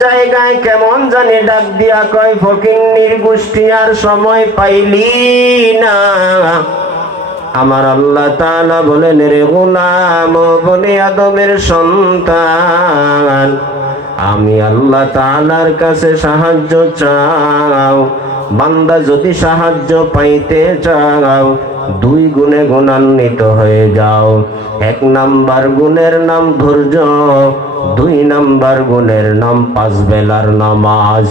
জায়গায় কেমন জানি ডাক দিয়া কয়, ফকিন্নির গোষ্ঠী আর সময় পাইলি না। আমার আল্লাহ তাআলা বলেন, রে গোলাম, বনি আদমের সন্তান, আমি আল্লাহ তাআলার কাছে সাহায্য চাও। বান্দা যদি সাহায্য পাইতে চাও, দুই গুণে গুণান্বিত হয়ে যাও। এক নাম্বার গুণের নাম ধৈর্য, দুই নাম্বার গুণের নাম পাঁচ বেলার নামাজ।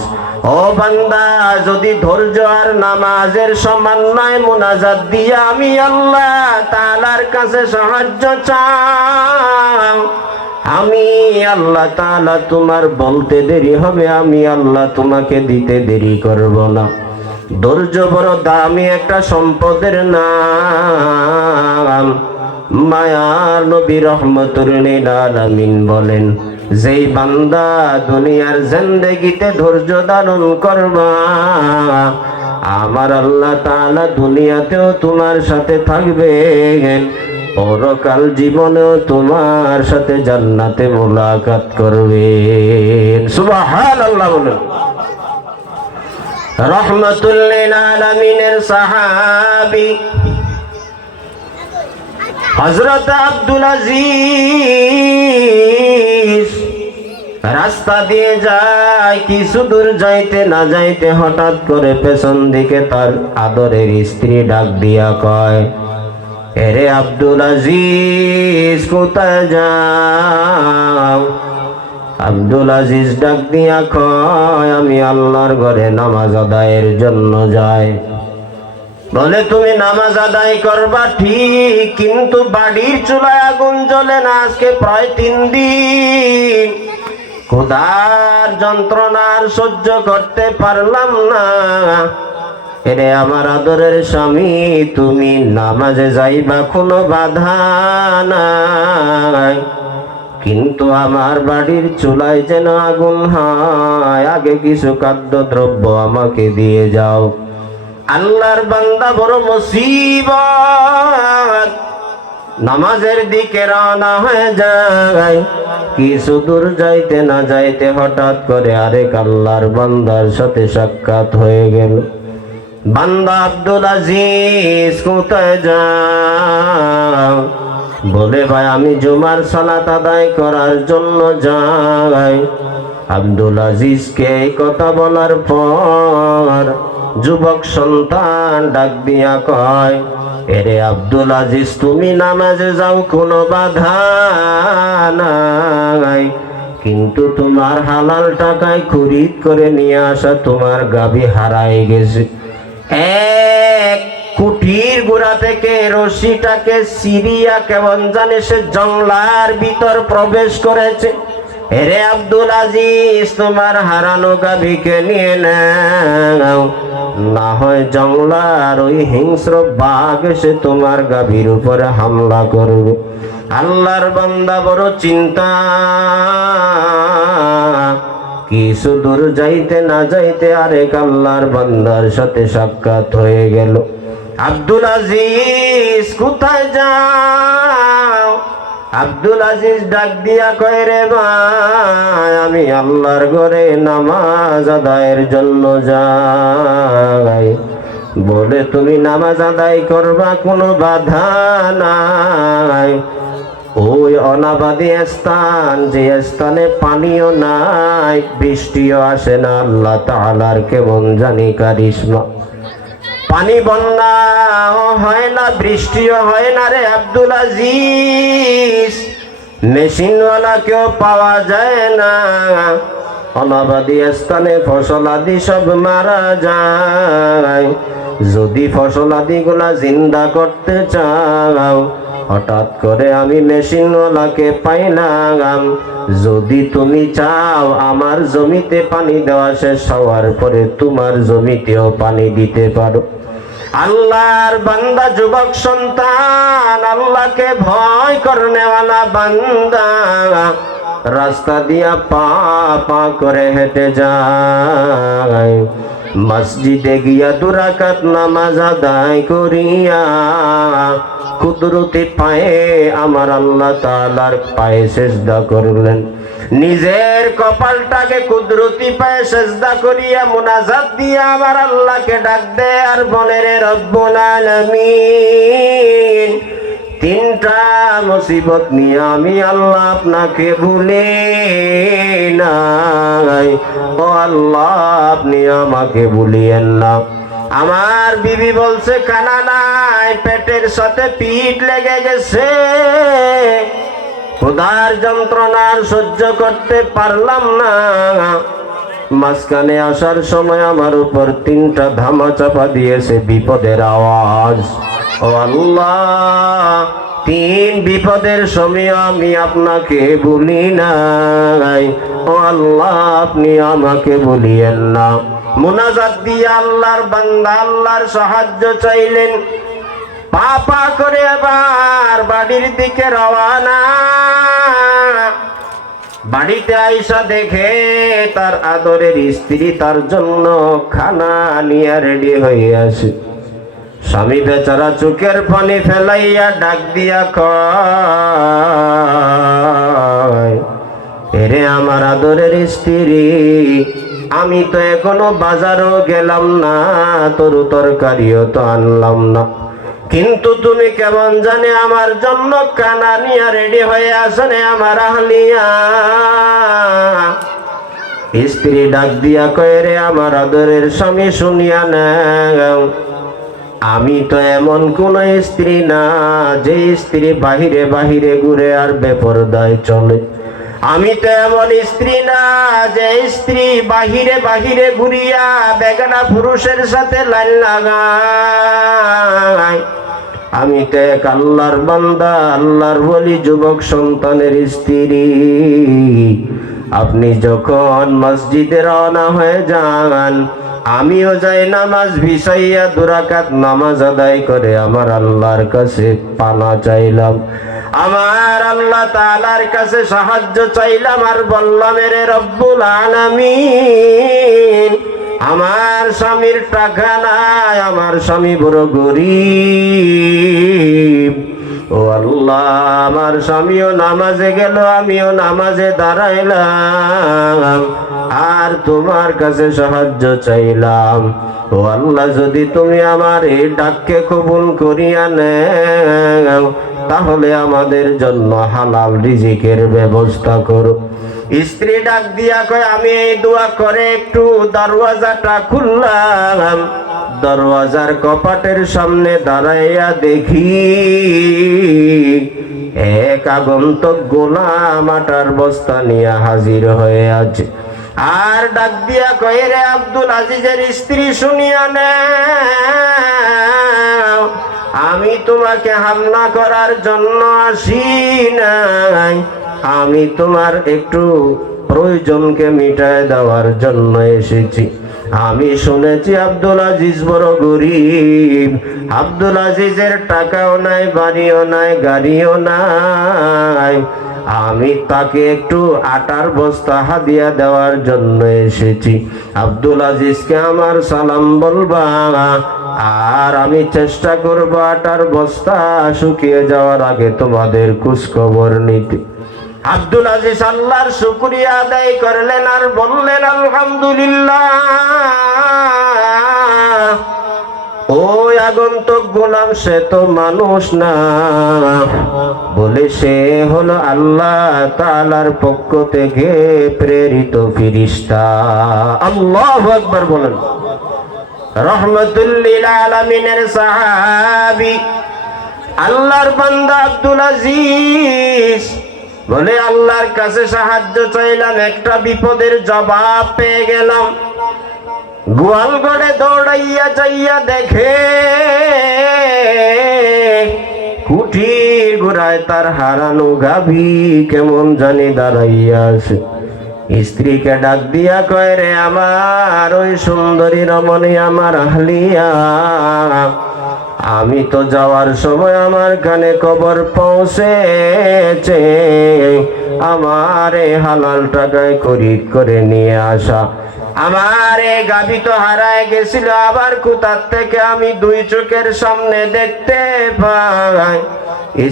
ও বান্দা, যদি ধৈর্য আর নামাজের সমন্বয় মুনাজাত দিয়া আমি আল্লাহ তাআলার কাছে সাহায্য চাও, আমি আল্লাহ তাআলা তোমার বলতে দেরি হবে, আমি আল্লাহ তোমাকে দিতে দেরি করব না। ধৈর্য বড় দামি একটা সম্পদের নাম। মায়ার নবী রহমতুল লিল আলামিন বলেন, যেই বান্দা দুনিয়ার জিন্দেগিতে ধৈর্য ধারণ করবা, আমার আল্লাহ তাআলা দুনিয়াতেও তোমার সাথে থাকবে, পরকাল জীবনেও তোমার সাথে জান্নাতে মুলাকাত করবেন। সুবহানাল্লাহ বলেন। রহমতুল লিল আলামিনের সাহাবী হযরত আব্দুল আজিজ রাস্তা দিয়ে যায়, কিছু দূর যাইতে না যাইতে হঠাৎ করে পেছন দিকে তার আদরের স্ত্রী ডাক দিয়া কয়, এরে আব্দুল আজিজ, কোথায় যাও? আব্দুল আজিজ ডাক দিয়া কয়, আমি আল্লাহর ঘরে নামাজ আদায়ের জন্য যাই। বলে, তুমি নামাজ আদায় করবা ঠিক, কিন্তু বাড়ির চুলায় আগুন জ্বলে না আজকে প্রায় 3 দিন। ক্ষুধার যন্ত্রণার সহ্য করতে পারলাম না। এরে আমার আদরের স্বামী, তুমি নামাজে যাইবা কোনো বাধা নাই, কিন্তু আমার বাড়ির চুলায় যেন আগুন হয়, আগে কিছু খাদ্যদ্রব্য আমাকে দিয়ে যাও। আল্লাহর বান্দা বড় মুসিবত, নামাজের দিকে রওনা হয়ে যায়। কিছু দূর যাইতে না যাইতে হঠাৎ করে আরেক আল্লাহর বান্দার সাথে সাক্ষাৎ হয়ে গেল। বান্দা, আব্দুল আজিজ, কোথায় যাও? বলে, ভাই আমি জুমার সালাত আদায় করার জন্য যাই। আব্দুল আজিজকে এই কথা বলার পর যুবক সন্তান ডাক দিয়া কয়, এরে আব্দুল আজিজ, তুমি নামাজে যাও কোনো বাধা নাই, কিন্তু তোমার হালাল টাকায় খরিদ করে নিয়ে আসা তোমার গাভী হারায় গেছে। এক কুঠির গোড়া থেকে রশিটাকে সিরিয়া কেমন জানে সে জংলার ভিতর প্রবেশ করেছে। এরে আব্দুল আজিজ, তোমার হারানো গাভীকে নিয়ে নাও, না হয় জংলার ওই হিংস্র বাঘ এসে তোমার গাভীর উপরে হামলা করবে। আল্লাহর বান্দা বড় চিন্তা, কিছু দূর যাইতে না যাইতে আরেক আল্লাহর বান্দার সাথে সাক্ষাৎ হয়ে গেল। আব্দুল আজিজ, কোথায় যাও? আব্দুল আজিজ ডাক দিয়া কয়, রে ভাই, আমি আল্লাহর ঘরে নামাজ আদায়ের জন্য যাই। বলে, তুমি নামাজ আদায় করবা কোনো বাধা নাই। ওই অনাবাদী স্থান, যে স্থানে পানিও নাই, বৃষ্টিও আসে না, আল্লাহ তাআলার কেমন জানি কারিশমা। পানি বন্যাও হয় না, বৃষ্টিও হয় না রে আব্দুল আজিজ, মেশিনওয়ালা কেউ পাওয়া যায় না। অনাবাদী স্থানে ফসল আদি সব মারা যায়। যদি ফসল আদি গুলা জিন্দা করতে চাও, হঠাৎ করে আমি মেশিনওয়ালাকে পাইলাম। যদি তুমি চাও আমার জমিতে পানি দেওয়া শেষ হওয়ার পরে তোমার জমিতেও পানি দিতে পারো। আল্লাহর বান্দা যুবক সন্তান, আল্লাহকে ভয় করনেওয়ালা বান্দা রাস্তা দিয়া পা পা করে হেঁটে যায়। মসজিদে গিয়া 2 রাকাত নামাজ আদায় করিয়া কুদরতি পায়ে আমার আল্লাহ তাআলার পায়ে সিজদা করলেন। নিজের কপালটাকে কুদরতি পায়ে সেজদা করিয়া মুনাজাত দিয়া আমার আল্লাহকে ডাক দে আর বলে রে রব্বুল আলামিন, তিনটা মুসিবত নিয়ে আমি আল্লাহ আপনাকে ভুলি নাই, ও আল্লাহ আপনি আমাকে ভুলিয়েন না। আমার বিবি বলছে কানা নাই, পেটের সাথে পিঠ লেগে গেছে, ক্ষুধার যন্ত্রণা আর সহ্য করতে পারলাম না। মাঝখানে আসার সময় আমার উপর তিনটা ধামা চাপা দিয়েছে বিপদের আওয়াজ। ও আল্লাহ, তিন বিপদের সময় আমি আপনাকে ভুলি নাই, ও আল্লাহ আপনি আমাকে ভুলিয়েন না। মুনাজাত দিয়ে আল্লাহর বান্দা আল্লাহর সাহায্য চাইলেন। পা পা করে এবার বাড়ির দিকে রওয়ানা। বাড়িতে আইসা দেখে তার আদরের স্ত্রী তার জন্য খানা নিয়ে রেডি হয়ে আসে। স্বামী বেচারা চোখের পানি ফেলাইয়া ডাক দিয়া কয়, এরে আমার আদরের স্ত্রী, আমি তো এখনো বাজারও গেলাম না, তরু তরকারিও তো আনলাম না, কিন্তু তুমি কেমন জানে আমার জন্য কানা নিয়া রেডি হয়ে আসনে আমার আহলিয়া। স্ত্রী ডাক দিয়া কয়, রে আমার আদরের স্বামী শুনিয়া নাও, আমি তো এমন কোন স্ত্রী না যে স্ত্রী বাহিরে বাহিরে ঘুরে আর বেপরদায় চলে। আমি তো এমন স্ত্রী না যে স্ত্রী বাহিরে বাহিরে ঘুরিয়া বেগানা পুরুষের সাথে লাইন লাগায়। আমি তো এক আল্লাহর বান্দা, আল্লাহর ওলি, যুবক সন্তানের স্ত্রী। আপনি যখন মসজিদে রওনা হয়ে যান, আমিও যাই নামাজ ভিসাইয়া দুরাকাত নামাজ আদায় করে আমার আল্লাহর কাছে পানা চাইলাম, আমার আল্লাহ তাআলার কাছে সাহায্য চাইলাম, আর বললাম, রে রব্বুল আলামিন, আমার স্বামীর টাকা নাই, আমার স্বামী বড় গরীব, ও আল্লাহ আমার স্বামীও নামাজে গেল, আমিও নামাজে দাঁড়াইলাম, আর তোমার কাছে সাহায্য চাইলাম। ও আল্লাহ, যদি তুমি আমার এই ডাককে কবুল করিয়া নেও, তাহলে আমাদের জন্য হালাল রিজিকের ব্যবস্থা করো। স্ত্রী ডাক দিয়া কয়, আমি এই দোয়া করে একটু দরওয়াজাটা খুললাম, দরওয়াজার কপাটের সামনে দাঁড়াইয়া দেখি এক আগন্তুক গোলাম আটার বস্তা নিয়ে হাজির হয়ে আছে। আর ডাক দিয়া কয়, রে আব্দুল আজিজের স্ত্রী শুনিয়া নাও, আমি তোমাকে হামলা করার জন্য আসি নাই, আমি তোমার একটু প্রয়োজনকে মিটায় দেওয়ার জন্য এসেছি। আমি শুনেছি আব্দুল আজিজ বড় গরীব, আব্দুল আজিজের টাকাও নাই, বাড়িও নাই, গাড়িও নাই, আমি তাকে একটু আটার বস্তা হাদিয়া দেওয়ার জন্য এসেছি। আব্দুল আজিজকে আমার সালাম বলবা, আর আমি চেষ্টা করব আটার বস্তা শুকিয়ে যাওয়ার আগে তোমাদের খোঁজখবর নিতে। আব্দুল আজিজ আল্লাহর শুকরিয়া আদায় করলেন আর বললেন, আলহামদুলিল্লাহ, ওই আগন্তুক গোলাম সে তো মানুষ না, বলে সে হলো আল্লাহ তাআলার পক্ষ থেকে প্রেরিত ফেরেশতা। আল্লাহু আকবার বলেন। রহমাতুল লিল আলামিনের সাহাবী আল্লাহর বান্দা আব্দুল আজিজ বলে, আল্লাহর কাছে সাহায্য চাইলাম, একটা বিপদের জবাব পেয়ে গেলাম। গোয়ালঘরে দৌড়াইয়া যাইয়া দেখে কুঠির গোড়ায় তার হারানো গাভী কেমন জানি দাঁড়াইয়া আছে। স্ত্রীকে ডাক দিয়া কয়, রে আমার ওই সুন্দরী রমণী, আমার আহলিয়া, আমি তো যাওয়ার সময় আমার কানে খবর পৌঁছেছে, আমার এই হালাল টাকায় খরিদ করে নিয়ে আসা আমার এই গাভী তো হারায় গেছিল, আবার কোথার থেকে আমি দুই চোখের সামনে দেখতে পাই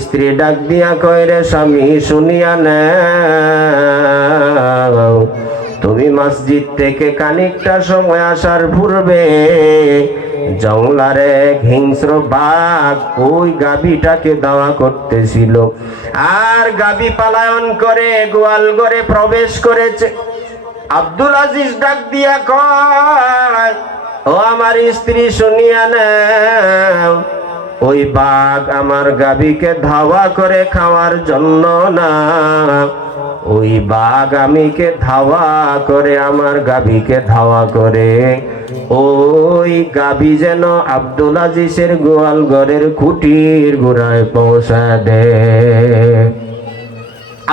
স্ত্রী ডাক দিয়া কয় রে স্বামী শুনিয়া নাও, তুমি মসজিদ থেকে খানিকটা সময় আসার পূর্বে জঙ্গলার এক হিংস্র বাঘ ওই গাভীটাকে দাওয়া করতেছিল, আর গাভী পালায়ন করে গোয়াল ঘরে প্রবেশ করেছে। আব্দুল আজিজ ডাক দিয়া কয়, ও আমার স্ত্রী শুনিয়া নাও, ওই বাঘ আমার গাভীকে ধাওয়া করে খাওয়ার জন্য না, ওই বাঘ আমিকে ধাওয়া করে, আমার গাভীকে ধাওয়া করে ওই গাভী যেন আব্দুল আজিজের গোয়াল ঘরের খুঁটির গোড়ায় পৌঁছা দে।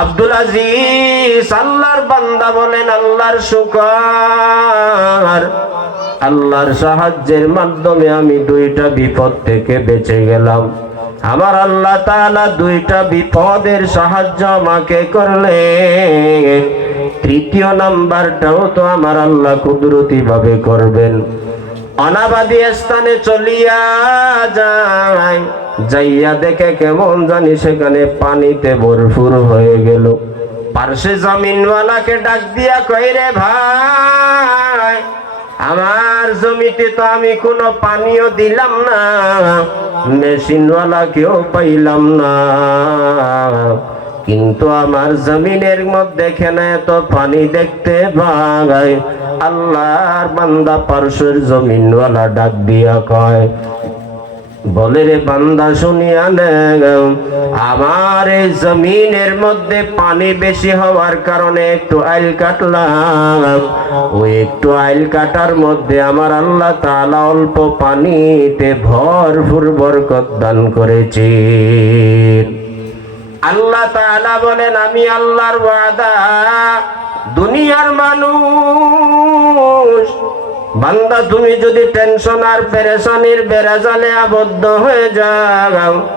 আব্দুল আজিজ আল্লাহর বান্দা বলেন আল্লাহর শুকর, আল্লাহর সাহায্যের মাধ্যমে আমি দুইটা বিপদ থেকে বেঁচে গেলাম। আমার আল্লাহ তাআলা দুইটা বিপদের সাহায্য আমাকে করলেন, তৃতীয় নাম্বারটাও তো আমার আল্লাহ কুদরতি ভাবে করবেন। অনাবাদী স্থানে চলিয়া যায়, যাইয়া দেখে কেমন জানি সেখানে পানিতে ভরপুর হয়ে গেল। পার্শ্বে জমিনওয়ালাকে ডাক দিয়া কই রে ভাই, আমার জমিতে তো আমি কোনো পানিও দিলাম না, মেশিনওয়ালাকেও পাইলাম না, কিন্তু আমার জমিনের মধ্যে কেন এত পানি দেখতে পাই? আল্লাহর বান্দা পার্শ্বের জমিনওয়ালা ডাক দিয়া কয়, বলে রে বান্দা শুনিয়া নাও, আমার এই জমিনের মধ্যে পানি বেশি হওয়ার কারণে একটু আইল কাটলাম, ওই একটু আইল কাটার মধ্যে আমার আল্লাহ তাআলা অল্প পানিতে ভরপুর বরকত দান করেছে। আল্লাহ তাআলা বলেন, আমি আল্লাহর ওয়াদা, দুনিয়ার মানুষ বান্দা তুমি যদি টেনশন আর পেরেশানির বেড়াজালে আবদ্ধ হয়ে যাও,